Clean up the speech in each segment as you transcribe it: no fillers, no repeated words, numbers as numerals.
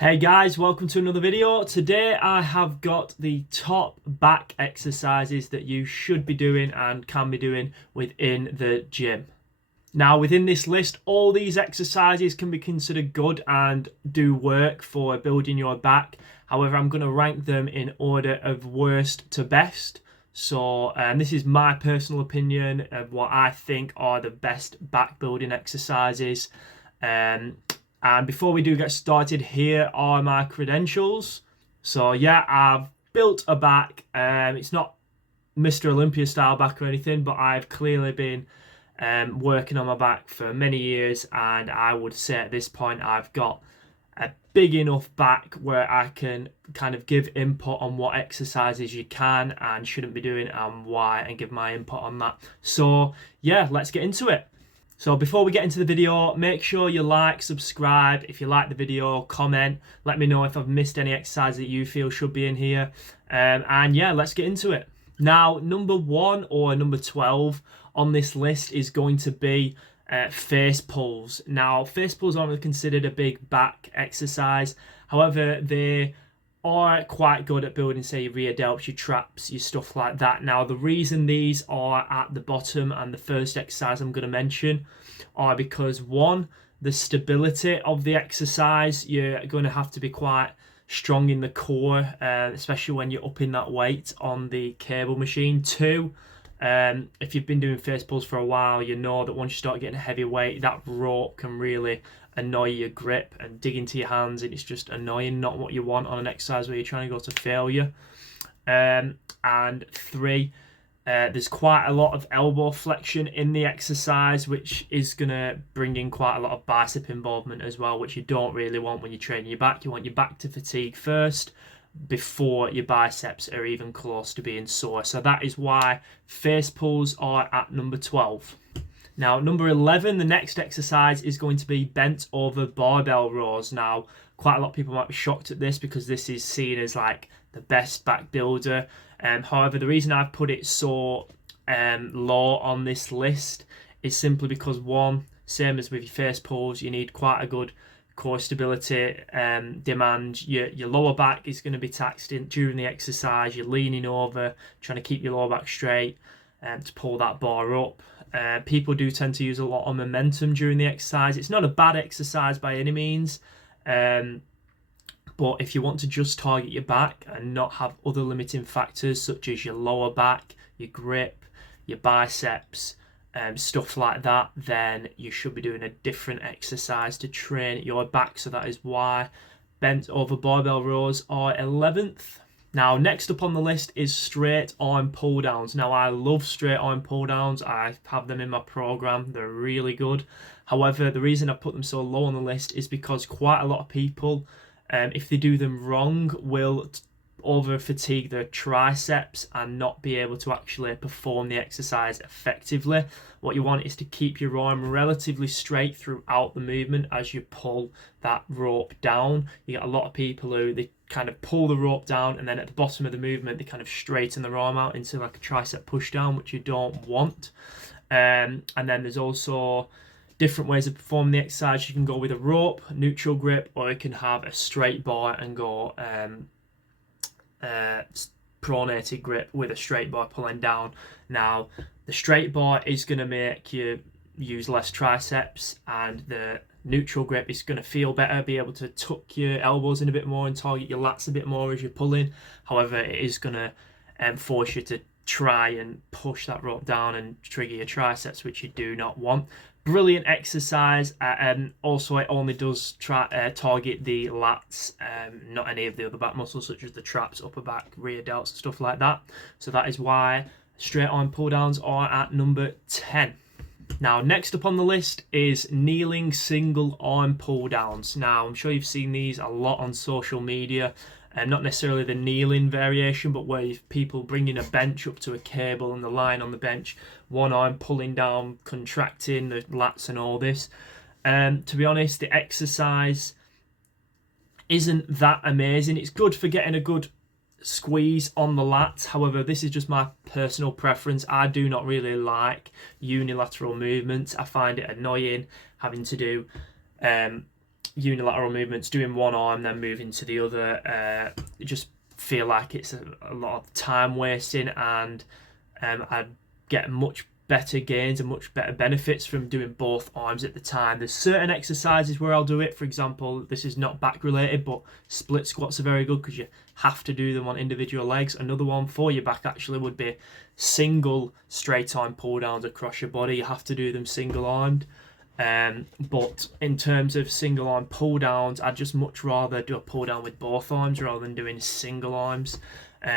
Hey guys, welcome to another video. Today I have got the top back exercises that you should be doing and can be doing within the gym. Now within this list, all these exercises can be considered good and do work for building your back. However, I'm going to rank them in order of worst to best. So this is my personal opinion of what I think are the best back building exercises. And before we do get started, here are my credentials. So yeah, I've built a back. It's not Mr. Olympia style back or anything, but I've clearly been working on my back for many years, and I would say at this point I've got a big enough back where I can kind of give input on what exercises you can and shouldn't be doing and why, and give my input on that. So yeah, let's get into it. So before we get into the video, make sure you like, subscribe. If you like the video, comment. Let me know if I've missed any exercise that you feel should be in here. And yeah, let's get into it. Now, number 1 or number 12 on this list is going to be face pulls. Now, face pulls aren't considered a big back exercise. However, they are quite good at building, say, your rear delts, your traps, your stuff like that. Now, the reason these are at the bottom and the first exercise I'm going to mention are because, one, the stability of the exercise. You're going to have to be quite strong in the core, especially when you're upping that weight on the cable machine. 2, if you've been doing face pulls for a while, you know that once you start getting a heavy weight, that rope can really annoy your grip and dig into your hands, and it's just annoying, not what you want on an exercise where you're trying to go to failure. And 3, there's quite a lot of elbow flexion in the exercise, which is going to bring in quite a lot of bicep involvement as well, which you don't really want when you're training your back. You want your back to fatigue first before your biceps are even close to being sore. So that is why face pulls are at number 12. Now, number 11, the next exercise is going to be bent over barbell rows. Now, quite a lot of people might be shocked at this because this is seen as like the best back builder. However, the reason I've put it so low on this list is simply because, one, same as with your face pulls, you need quite a good core stability demand. Your lower back is going to be taxed during the exercise. You're leaning over, trying to keep your lower back straight to pull that bar up. People do tend to use a lot of momentum during the exercise. It's not a bad exercise by any means, but if you want to just target your back and not have other limiting factors such as your lower back, your grip, your biceps, stuff like that, then you should be doing a different exercise to train your back. So that is why bent over barbell rows are 11th. Now, next up on the list is straight arm pull downs. Now, I love straight arm pull downs. I have them in my program. They're really good. However, the reason I put them so low on the list is because quite a lot of people, if they do them wrong, will over fatigue their triceps and not be able to actually perform the exercise effectively. What you want is to keep your arm relatively straight throughout the movement as you pull that rope down. You get a lot of people who they kind of pull the rope down, and then at the bottom of the movement they kind of straighten their arm out into like a tricep push down, which you don't want. And then there's also different ways of performing the exercise. You can go with a rope, neutral grip, or you can have a straight bar and go pronated grip with a straight bar pulling down. Now, the straight bar is going to make you use less triceps, and the neutral grip is going to feel better, be able to tuck your elbows in a bit more and target your lats a bit more as you're pulling. However, it is going to force you to try and push that rope down and trigger your triceps, which you do not want. Brilliant exercise. Also, it only does target the lats, not any of the other back muscles such as the traps, upper back, rear delts, and stuff like that. So that is why straight arm pull downs are at number 10. Now, next up on the list is kneeling single arm pull downs. Now, I'm sure you've seen these a lot on social media. Not necessarily the kneeling variation, but where people bringing a bench up to a cable and the line on the bench, one arm pulling down, contracting the lats and all this. To be honest, the exercise isn't that amazing. It's good for getting a good squeeze on the lats. However, this is just my personal preference. I do not really like unilateral movements. I find it annoying having to do unilateral movements, doing one arm then moving to the other, just feel like it's a lot of time wasting, and I'd get much better gains and much better benefits from doing both arms at the time. There's certain exercises where I'll do it. For example, this is not back related, but split squats are very good because you have to do them on individual legs. Another one for your back actually would be single straight arm pull downs across your body. You have to do them single armed. But in terms of single arm pull downs, I'd just much rather do a pull down with both arms rather than doing single arms.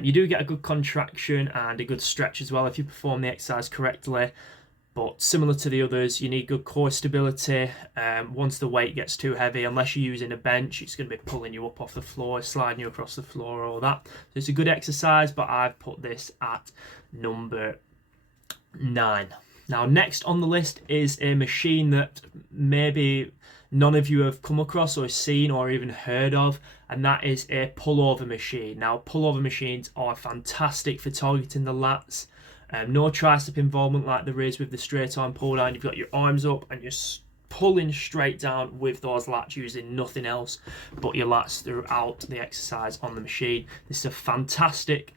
You do get a good contraction and a good stretch as well if you perform the exercise correctly, but similar to the others, you need good core stability. Once the weight gets too heavy, unless you're using a bench, it's going to be pulling you up off the floor, sliding you across the floor, all that. So it's a good exercise, but I've put this at number 9. Now, next on the list is a machine that maybe none of you have come across or seen or even heard of, and that is a pullover machine. Now, pullover machines are fantastic for targeting the lats. No tricep involvement like there is with the straight arm pull down. You've got your arms up and you're pulling straight down with those lats using nothing else but your lats throughout the exercise on the machine. This is a fantastic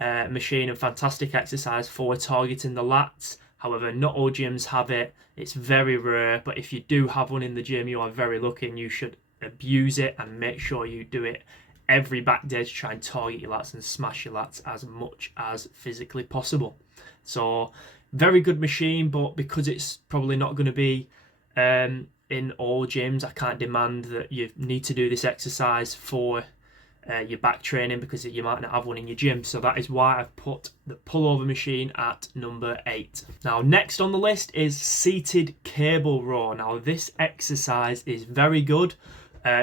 machine and fantastic exercise for targeting the lats. However, not all gyms have it. It's very rare, but if you do have one in the gym, you are very lucky, and you should abuse it and make sure you do it every back day to try and target your lats and smash your lats as much as physically possible. So, very good machine, but because it's probably not going to be in all gyms, I can't demand that you need to do this exercise for your back training because you might not have one in your gym. So that is why I've put the pullover machine at number 8. Now, next on the list is seated cable row. Now, this exercise is very good,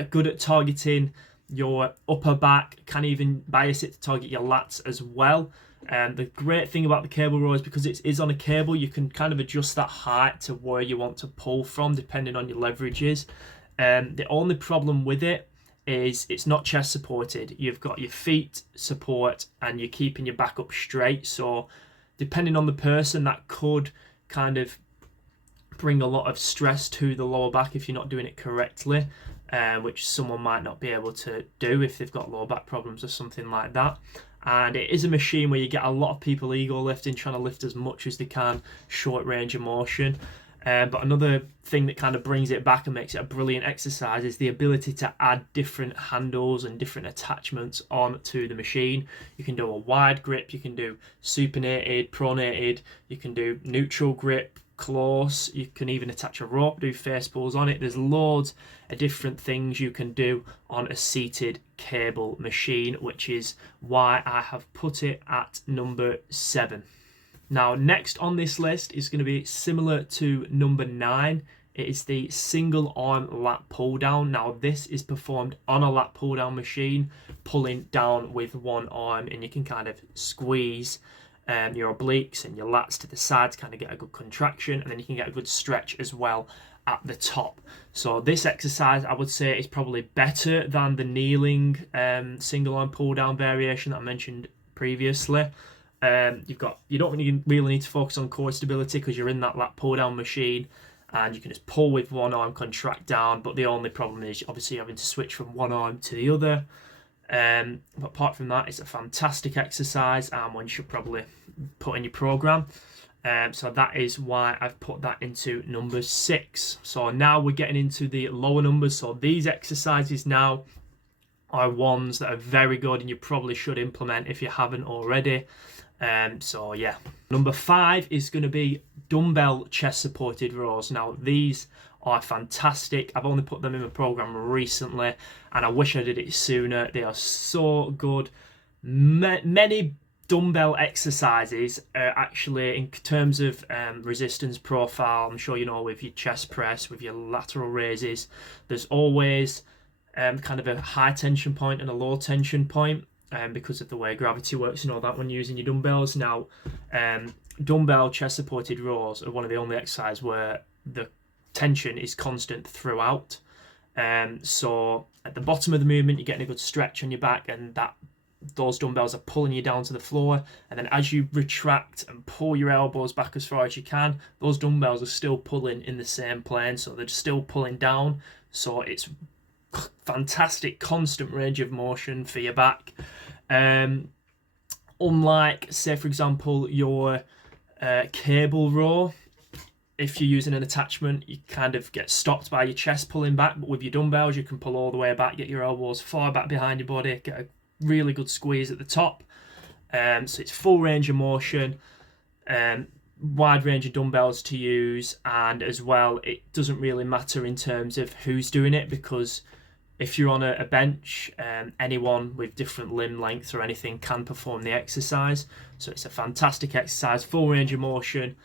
good at targeting your upper back, can even bias it to target your lats as well. The great thing about the cable row is because it is on a cable, you can kind of adjust that height to where you want to pull from depending on your leverages. The only problem with it is it's not chest supported. You've got your feet support and you're keeping your back up straight. So depending on the person, that could kind of bring a lot of stress to the lower back if you're not doing it correctly, which someone might not be able to do if they've got lower back problems or something like that. And it is a machine where you get a lot of people ego lifting, trying to lift as much as they can, short range of motion. But another thing that kind of brings it back and makes it a brilliant exercise is the ability to add different handles and different attachments onto the machine. You can do a wide grip, you can do supinated, pronated, you can do neutral grip, close, you can even attach a rope, do face pulls on it. There's loads of different things you can do on a seated cable machine, which is why I have put it at number 7. Now, next on this list is going to be similar to number 9. It is the single arm lat pull down. Now, this is performed on a lat pull down machine, pulling down with one arm, and you can kind of squeeze your obliques and your lats to the sides, kind of get a good contraction, and then you can get a good stretch as well at the top. So this exercise, I would say, is probably better than the kneeling single arm pull down variation that I mentioned previously. You don't really need to focus on core stability because you're in that lat pull down machine and you can just pull with one arm, contract down, but the only problem is obviously having to switch from one arm to the other. But apart from that, it's a fantastic exercise and one you should probably put in your program. So that is why I've put that into number 6. So now we're getting into the lower numbers. So these exercises now are ones that are very good and you probably should implement if you haven't already. So yeah, number 5 is going to be dumbbell chest supported rows. Now these are fantastic. I've only put them in my program recently and I wish I did it sooner. They are so good. Many dumbbell exercises are actually, in terms of resistance profile, I'm sure you know, with your chest press, with your lateral raises, there's always kind of a high tension point and a low tension point. Because of the way gravity works and all that when using your dumbbells. Now, dumbbell chest supported rows are one of the only exercises where the tension is constant throughout. So at the bottom of the movement, you're getting a good stretch on your back and those dumbbells are pulling you down to the floor. And then as you retract and pull your elbows back as far as you can, those dumbbells are still pulling in the same plane. So they're still pulling down. So it's fantastic constant range of motion for your back. Unlike, say for example, your cable row, if you're using an attachment, you kind of get stopped by your chest pulling back. But with your dumbbells, you can pull all the way back, get your elbows far back behind your body, get a really good squeeze at the top. So it's full range of motion, wide range of dumbbells to use, and as well, it doesn't really matter in terms of who's doing it, because if you're on a bench, anyone with different limb lengths or anything can perform the exercise. So it's a fantastic exercise, full range of motion,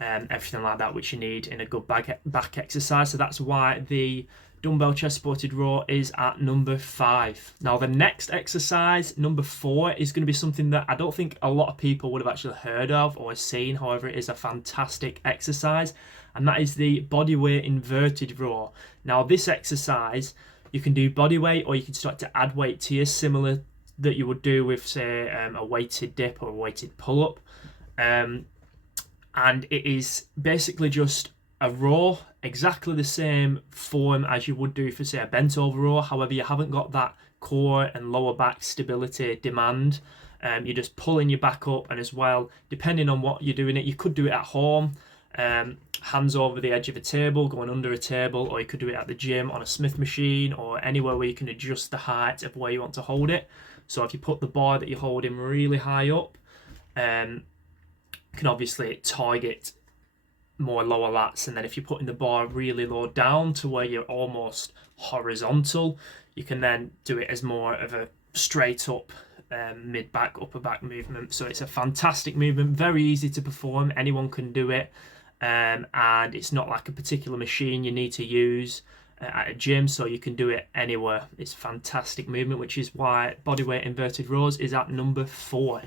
everything like that which you need in a good back exercise. So that's why the dumbbell chest supported row is at number 5. Now the next exercise, number 4, is going to be something that I don't think a lot of people would have actually heard of or seen. However, it is a fantastic exercise, and that is the bodyweight inverted row. Now this exercise, you can do body weight, or you can start to add weight to you, similar that you would do with, say, a weighted dip or a weighted pull-up. And it is basically just a row, exactly the same form as you would do for, say, a bent over row. However, you haven't got that core and lower back stability demand. You're just pulling your back up, and as well, depending on what you're doing it, you could do it at home, hands over the edge of a table, going under a table, or you could do it at the gym on a Smith machine, or anywhere where you can adjust the height of where you want to hold it. So if you put the bar that you're holding really high up, you can obviously target more lower lats, and then if you're putting the bar really low down to where you're almost horizontal, you can then do it as more of a straight up mid back, upper back movement. So it's a fantastic movement, very easy to perform, anyone can do it, and it's not like a particular machine you need to use at a gym, so you can do it anywhere. It's a fantastic movement, which is why bodyweight inverted rows is at number 4.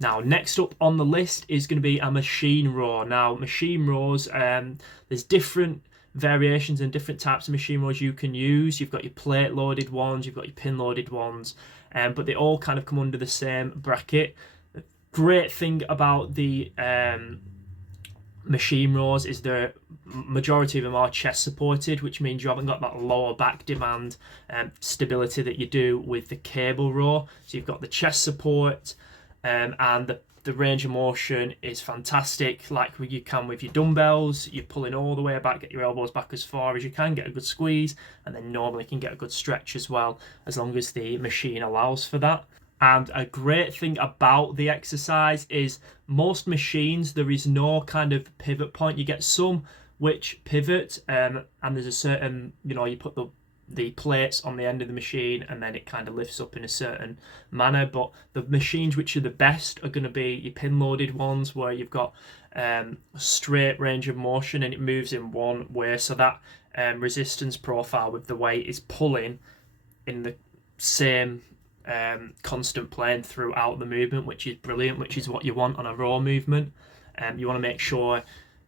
Now, next up on the list is going to be a machine row. Now, machine rows, there's different variations and different types of machine rows you can use. You've got your plate loaded ones, you've got your pin loaded ones, but they all kind of come under the same bracket. The great thing about the machine rows is the majority of them are chest supported, which means you haven't got that lower back demand stability that you do with the cable row. So you've got the chest support, and the range of motion is fantastic, like you can with your dumbbells. You're pulling all the way back, get your elbows back as far as you can, get a good squeeze, and then normally can get a good stretch as well, as long as the machine allows for that. And a great thing about the exercise is most machines, there is no kind of pivot point. You get some which pivot, and there's a certain, you put the plates on the end of the machine, and then it kind of lifts up in a certain manner. But the machines which are the best are going to be your pin loaded ones, where you've got a straight range of motion and it moves in one way, so that resistance profile with the weight is pulling in the same constant plane throughout the movement, which is brilliant, which is what you want on a row movement. You want to make sure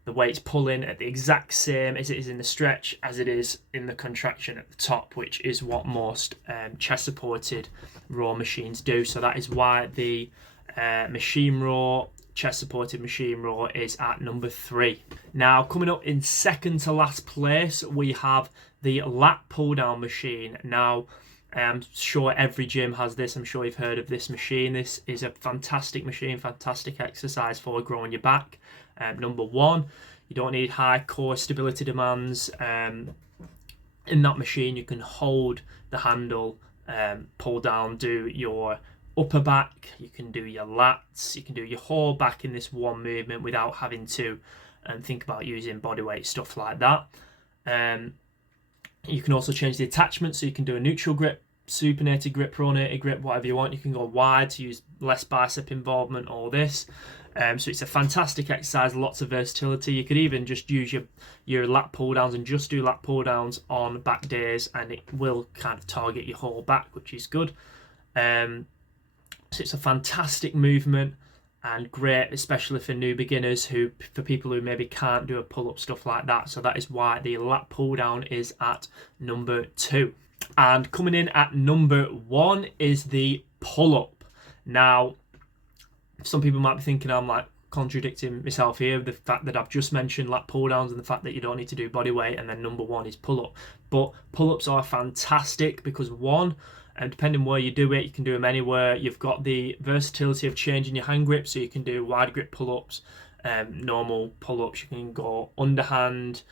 the weight's pulling at the exact same as it is in the stretch as it is in the contraction at the top, which is what most chest supported row machines do. So that is why the machine row, chest supported machine row, is at number 3. Now, coming up in second to last place, we have the lat pull down machine. Now, I'm sure every gym has this. I'm sure you've heard of this machine. This is a fantastic machine, fantastic exercise for growing your back. Number 1, you don't need high core stability demands. In that machine, you can hold the handle, pull down, do your upper back, you can do your lats, you can do your whole back in this one movement without having to think about using body weight, stuff like that. You can also change the attachment, so you can do a neutral grip, supinated grip, pronated grip, whatever you want. You can go wide to use less bicep involvement, all this. So it's a fantastic exercise, lots of versatility. You could even just use your lat pull downs and just do lat pull downs on back days, and it will kind of target your whole back, which is good. So it's a fantastic movement and great, especially for new beginners, for people who maybe can't do a pull-up, stuff like that. So that is why the lat pull down is at number 2. And coming in at number 1 is the pull-up. Now, some people might be thinking I'm like contradicting myself here, the fact that I've just mentioned lat pull downs and the fact that you don't need to do body weight, and then number one is pull up. But pull ups are fantastic because one, and depending where you do it, you can do them anywhere. You've got the versatility of changing your hand grip, so you can do wide grip pull ups, normal pull ups. You can go underhand,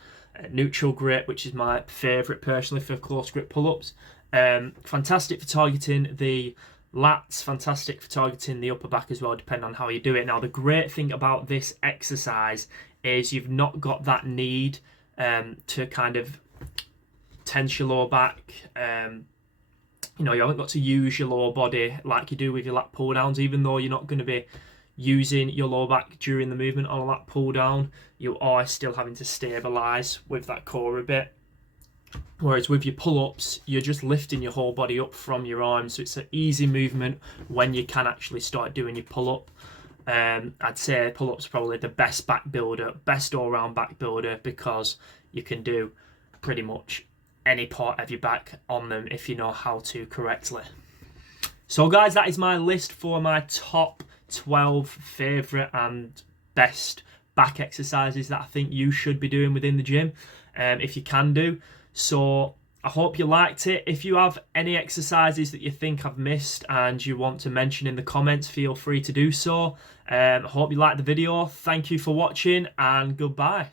neutral grip, which is my favourite personally for close grip pull ups. Fantastic for targeting the lats, fantastic for targeting the upper back as well, depending on how you do it. Now, the great thing about this exercise is you've not got that need to kind of tense your lower back. You know, you haven't got to use your lower body like you do with your lat pull downs, even though you're not going to be using your lower back during the movement on a lat pull down. You are still having to stabilize with that core a bit. Whereas with your pull-ups, you're just lifting your whole body up from your arms, so it's an easy movement when you can actually start doing your pull-up. I'd say pull-ups probably the best back builder, best all-round back builder, because you can do pretty much any part of your back on them if you know how to correctly. So guys, that is my list for my top 12 favourite and best back exercises that I think you should be doing within the gym, if you can do. So I hope you liked it. If you have any exercises that you think I've missed and you want to mention in the comments, feel free to do so. I hope you liked the video. Thank you for watching and goodbye.